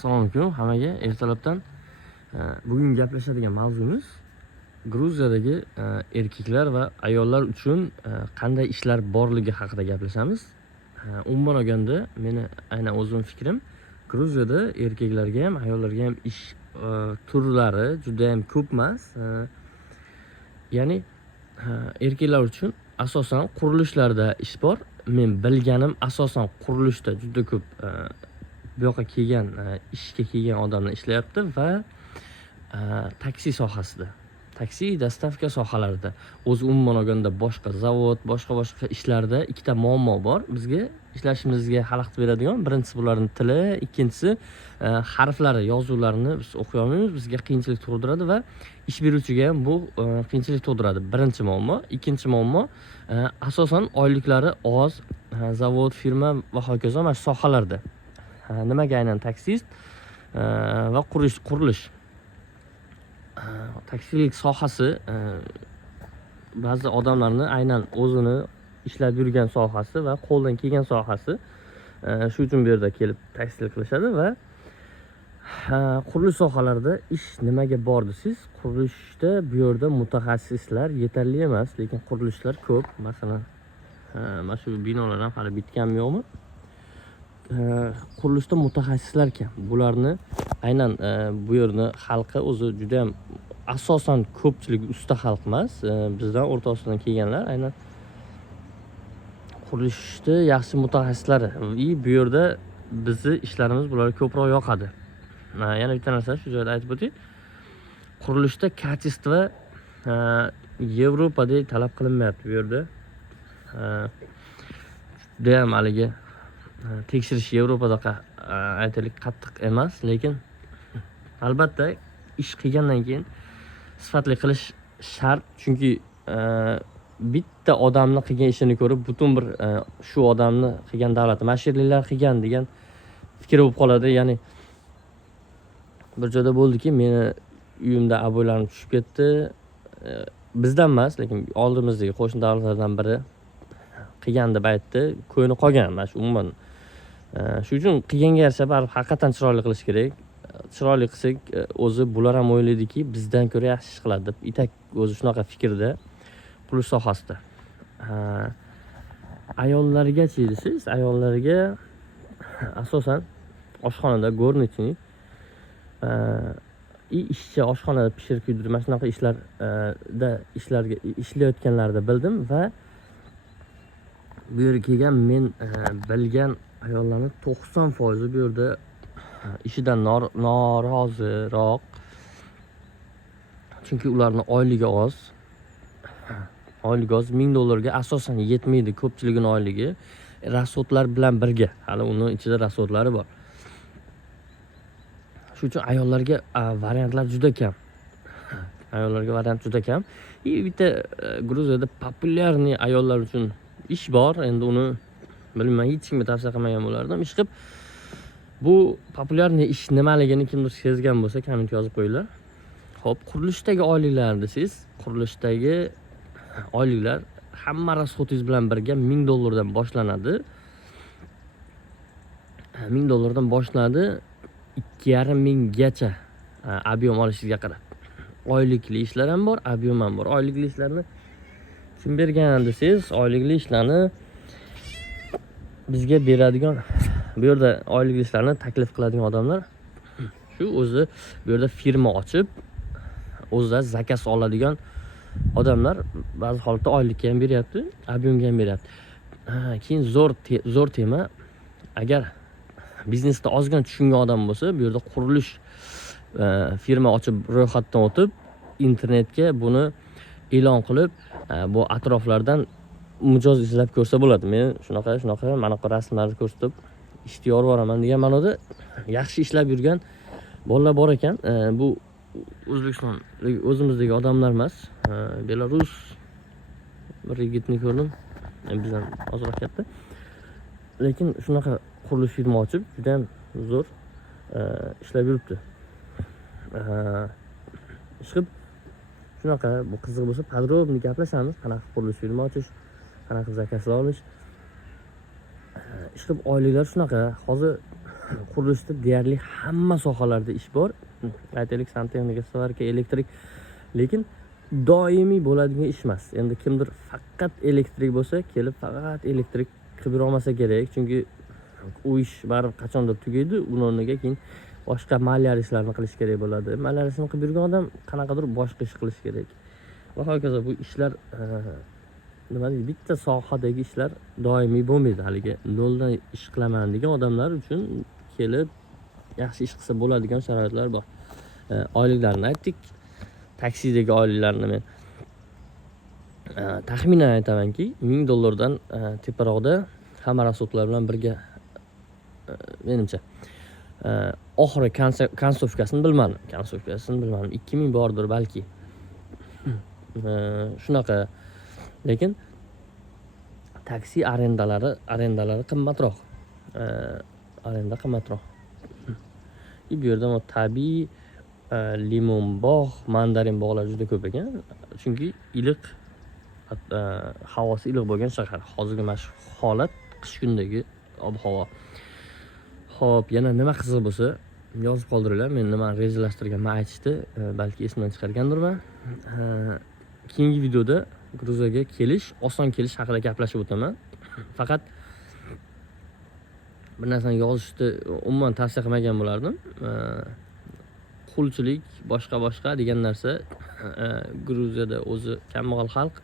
Assalomu alaykum hammaga. Ertalabdan bugun gaplashadigan mavzumiz Gruziyadagi erkaklar va ayollar uchun qanday ishlar borligi haqida gaplashamiz. Umuman olganda meni aynan o'zim fikrim, Gruziyada erkaklarga ham, ayollarga ham ish turlari juda ham ko'p emas. Ya'ni erkaklar uchun asosan qurilishlarda ish bor. Men bilganim asosan qurilishda juda ko'p bu yoqqa kelgan, ishga kelgan odamlar ishlayapti va taksi sohasida, taksi dostavka sohalarida, o'zi umuman olganda boshqa zavod, boshqa ishlarda ikkita muammo bor. Bizga ishlashimizga xalaqit beradigan, birinchisi bularning tili, ikkinchisi harflari, yozuvlarini biz o'qiy olmaymiz, bizga qiyinchilik tug'diradi va ish beruvchiga ham bu qiyinchilik tug'diradi. Birinchi muammo. Ikkinchi muammo, asosan oyliklari oz, zavod, firma va hokazo mana shu sohalarda. Nimaga aynan taksist va qurilish. Taksilik sohasi ba'zi odamlarni aynan o'zini ishlab yurgan sohasi va qo'ldan kelgan sohasi. Shu uchun bu yerda kelib taksilik qilishadi va qurilish sohalarida ish nimaga bor desiz, qurilishda bu yerda mutaxassislar yetarli emas, lekin qurilishlar ko'p. Masalan, mana shu binolar ham hali bitganmi yo'qmi? Qurilishda mutaxassislar kam. Bularni aynan bu yerni xalqi o'zi juda ham asosan ko'pchilik usta xalq emas, bizdan o'rta osiyodan kelganlar aynan qurilishda yaxshi mutaxassislari. Bu yerda bizni ishlarimiz bularga ko'proq yoqadi. Yana bitta narsa shu joyda aytib o'tay. Qurilishda kачество Yevropadek talab qilinmayapti bu yerda. Juda ham haligi tekshirish Yevropadaqa aytaylik qattiq emas, lekin albatta ish qilgandan keyin sifatli qilish shart, chunki bitta odamni qilgan ishini ko'rib butun bir shu odamni qilgan davlatni mashhurliklar qilgan degan fikr bo'lib qoladi. Ya'ni bir joyda bo'ldiki, meni uyimda aboylarim tushib ketdi. Bizdan emas, lekin oldimizdagi qo'shni davlatlardan biri qilgan deb aytdi. Ko'ni qolgan. Mana shu umuman shu uchun qilganga yarasha baribir haqiqatan chiroyli qilish kerak. Chiroyli qilsak, o'zi bular ham o'ylaydiki, bizdan ko'ra yaxshi ish qiladi deb. Itak o'zi shunaqa fikrda qurilish sohasida. Ayollarga-chi desiz, ayollarga asosan oshxonada gornichnik ishchi, oshxonada pishirib kuydirib, mana shunaqa ishlarga ishlayotganlarni bildim va bu yerga kelgan men bilgan ayollarning 90% bu yerda ishidan noroziroq. Chunki ularning oyligi oz. Oyligi oz, $1000 asosan yetmaydi ko'pchiligining oyligi. Rasodlar bilan birga, hali uni ichida rasodlari bor. Shu uchun ayollarga variantlar juda kam. Ayollarga variant juda kam. Bitta Gruziyada populyarniy ayollar uchun ish bor. Endi uni bilmayman, hech kimga tavsiya qilmagan bo'lardim. Ish qilib, bu populyarniy ish nimaligini kimdir sezgan bo'lsa, komment yozib qo'yinglar. Xo'p, qurilishdagi oyliklar desiz, qurilishdagi oyliklar hamma rasxotingiz bilan birga $1000 dan boshlanadi. $1000 dan boshlanadi 2500 gacha ob'yom olishingizga qarab. Oylikli ishlar ham bor, ob'yom ham bor. Oylikli ishlarni kim bergan desiz, oylikli ishlarni bizga beradigan, bu yerda oylikli ishlarni taklif qiladigan odamlar shu o'zi bu yerda firma ochib, o'zida zakaz oladigan odamlar ba'zi holatda oylikka ham beryapti, ob'yomga ham beryapti. Keyin zo'r tema, agar biznesda ozgina tushungan odam bo'lsa, bu yerda qurilish firma ochib, ro'yxatdan o'tib, internetga buni e'lon qilib, bu atroflardan mijoz izlab ko'rsa bo'ladi. Men shunaqa mana bu rasmlarni ko'rsatib ishni yorib boraman degan ma'noda yaxshi ishlab yurgan bolalar bor ekan. Bu O'zbekiston o'zimizdagi odamlar emas. Belarus bir yigitni ko'rdim. Bizdan ozroq katta. Lekin shunaqa qurilish firma ochib, juda ham zo'r ishlab yuribdi. Ishqib shunaqa, bu qiziq bo'lsa, podrobni gaplashamiz. Qanaqa qurilish firma ochish, qanaqa zakazlar olish. Ishqib oyliklar shunaqa. Hozir Qurilishda deyarli hamma sohalarda ish bor. Aytaylik, santexnika, svarka, elektrik, lekin doimiy bo'ladigan ish emas. Endi kimdir faqat elektrik bo'lsa, kelib faqat elektrik qilib yura olmasa kerak, chunki u ish baribir qachondir tugaydi, uni o'rniga keyin boshqa malyar ishlarni qilish kerak bo'ladi. Malyar ishini qilib yurgan odam qanaqadir boshqa ish qilish kerak. Va hokazo bu ishlar nima deydi, bitta sohadagi ishlar doimiy bo'lmaydi. Haligi noldan ish qilaman degan odamlar uchun kelib yaxshi ish qilsa bo'ladigan sharoitlar bor. Oyliklarni aytdik. Taksidagi oyliklarni men taxminan aytamanki, $1000 teparoqda hamma rasxodlar bilan birga, menimcha oxiri konsovkasini bilmadim. 2000 bordir balki. Shunaqa. Lekin taksi arendalari qimmatroq. Arenda qimmatroq. Bu yerda tabiiy limon bog', mandarin bog'lar juda ko'p ekan. Chunki iliq, havosi iliq bo'lgan shahar. Hozirgi mana shu holat qish kundagi ob-havo. Xo'p, yana nima qiziq bo'lsa, yozib qoldiringlar. Men nimani rejalashtirganimni aytishdi, balki esimdan chiqargandirman. Keyingi videoda Gruziyaga kelish, oson kelish haqida gaplashib o'taman. Faqat bir narsani yozishni umuman tavsiya qilmagan bo'lardim. Qulchilik, boshqa degan narsa Gruziyada o'zi kambag'al xalq,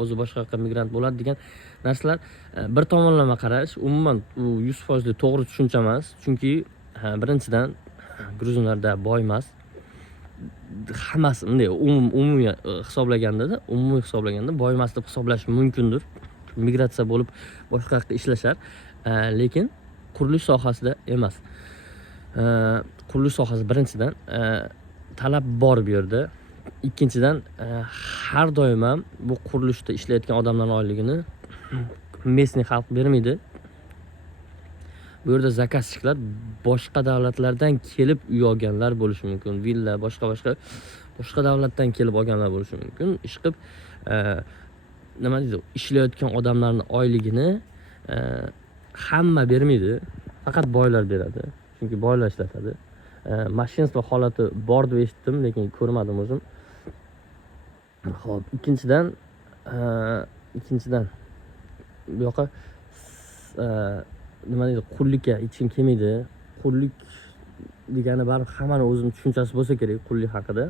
o'zi boshqa yoqqa migrant bo'ladi degan narsalar bir tomonlama qarash, umuman u 100% to'g'ri tushuncha emas. Chunki birinchidan gruzinlarda boy emas. Hammasi bunday umumiy hisoblaganda boy emas deb hisoblash mumkindir. Migratsiya bo'lib boshqa yoqda ishlashar, lekin qurilish sohasida emas. Qurilish sohasi birinchidan talab bor bu yerda. Ikkinchidan har doim ham bu qurilishda ishlayotgan odamlarning oyligini местный xalq bermaydi. Bu yerda zakazchilar boshqa davlatlardan kelib uy olganlar bo'lishi mumkin. Villa, boshqa davlatdan kelib olganlar bo'lishi mumkin. Ish qilib nima deydi, ishlayotgan odamlarning oyligini hamma bermaydi. Faqat boylar beradi. Chunki boylar ishlatadi. Mashinstvo holati bor deb eshitdim, lekin ko'rmadim o'zim. Xo'p, ikkinchidan bu yoqqa nima deydi, qullikka hech kim kelmaydi. Qullik degani baribir hammaning o'zining tushunchasi bo'lsa kerak qullik haqida.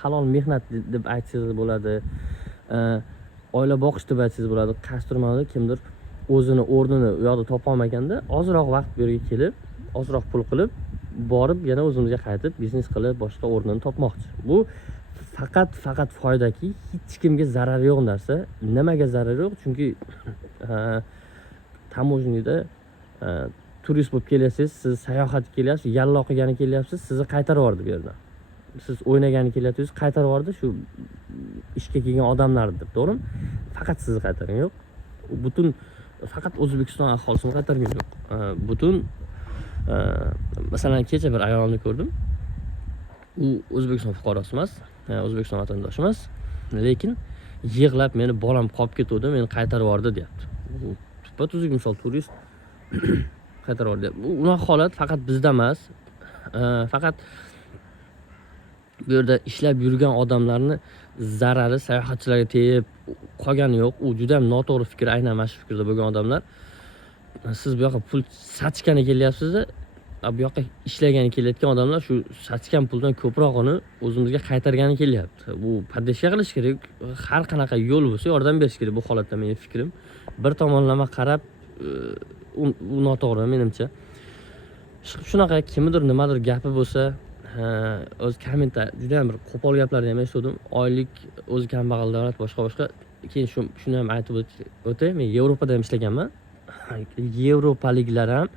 Halol mehnat deb aytsangiz bo'ladi. Oila boqish deb aytsangiz bo'ladi. Kasturmada kimdir o'zini o'rnini u yoqda topa olmaganda, ozroq vaqt bu yerga kelib, ozroq pul qilib, borib yana o'zimizga qaytib biznes qilib boshqa o'rnini topmoqchi. Bu faqat foydaki, hech kimga zarar yo'q narsa. Nimaga zarar yo'q? Chunki tamojnida turist bo'lib kelayapsiz, siz sayohatga kelyapsiz, yallo qilgani kelyapsiz, sizni qaytarib yubordi bu yerdan. Siz o'ynagani kelyapsiz, qaytarib yubordi shu ishga kelgan odamlarni deb, to'g'rimi? Faqat sizni qaytargan yo'q. Butun faqat O'zbekiston aholisini qaytargan yo'q. Butun masalan kecha bir ayolni ko'rdim. U O'zbekiston fuqarosi emas, O'zbekiston vatandoshi emas, lekin yig'lab meni bolam qolib ketdi, meni qaytarib yubordi deyapti. Bu tuzuk misol turist qaytarib yubordi. Bu unaqa holat faqat bizda emas. Faqat bu yerda ishlab yurgan odamlarni zarari sayohatchilarga tegib qolgani yo'q. U juda ham noto'g'ri fikr, aynan mana shu fikrda bo'lgan odamlar. Siz bu yoqqa pul sachgani kelyapsiz-da, bu yoqqa ishlagani kelayotgan odamlar shu sachgan puldan ko'prog'ini o'zimizga qaytargani kelyapti. Bu podдержка qilish kerak. Har qanaqa yo'l bo'lsa yordam berish kerak. Bu holatda mening fikrim. Bir tomonlama qarab, u noto'g'ri menimcha. Shunaqa kimdir nimadir gapi bo'lsa, o'z kommentda juda ham bir qo'pol gaplarni ham eshitdim. Oylik o'zi kambag'al davlat boshqa. Keyin shuni ham aytib o'tay. Men Yevropada ham ishlaganman. Yevropaliklar ham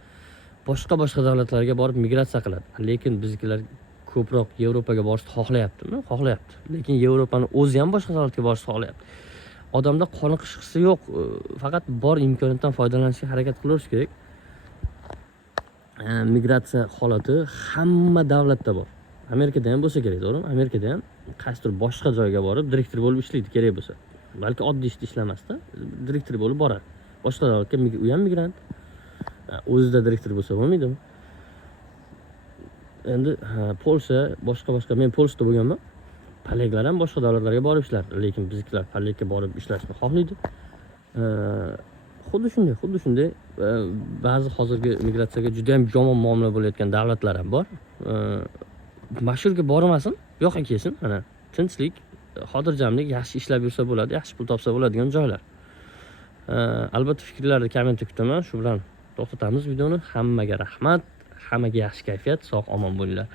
boshqa davlatlarga borib migratsiya qiladi. Lekin biznikilar ko'proq Yevropaga borishni xohlayaptimi? Xohlayapti. Lekin Yevropani o'zi ham boshqa davlatga borishni xohlayapti. Odamda qoniqishqisi yo'q. Faqat bor imkoniyatdan foydalanishga harakat qilish kerak. Migratsiya holati hamma davlatda bor. Amerikada ham bo'lsa kerak, to'g'rimi? Amerikada ham qaysidir boshqa joyga borib direktor bo'lib ishlaydi kerak bo'lsa. Balki oddiy ishda ishlamasda, direktor bo'lib boradi. Boshqa davlatga u ham migrant. o'zida direktor bo'lsa bo'lmaydimi? Endi Polsha, boshqa men Polshada bo'lganman. Polaklar ham boshqa davlatlarga borib ishlar, lekin biznikilar polakka borib ishlashni xohlaydi. Xuddi shunday ba'zi hozirgi migratsiyaga juda ham yomon muomala bo'layotgan davlatlar ham bor. Mashhurga bormasin, bu yoqqa kelsin, mana tinchlik, xotirjamlik, yaxshi ishlab yursa bo'ladi, yaxshi pul topsa bo'ladigan joylar. Albatta fikrlarni kommentda kutaman. Shu bilan to'xtatamiz videoni. Hammaga rahmat, hammaga yaxshi kayfiyat, sog' omon bo'linglar.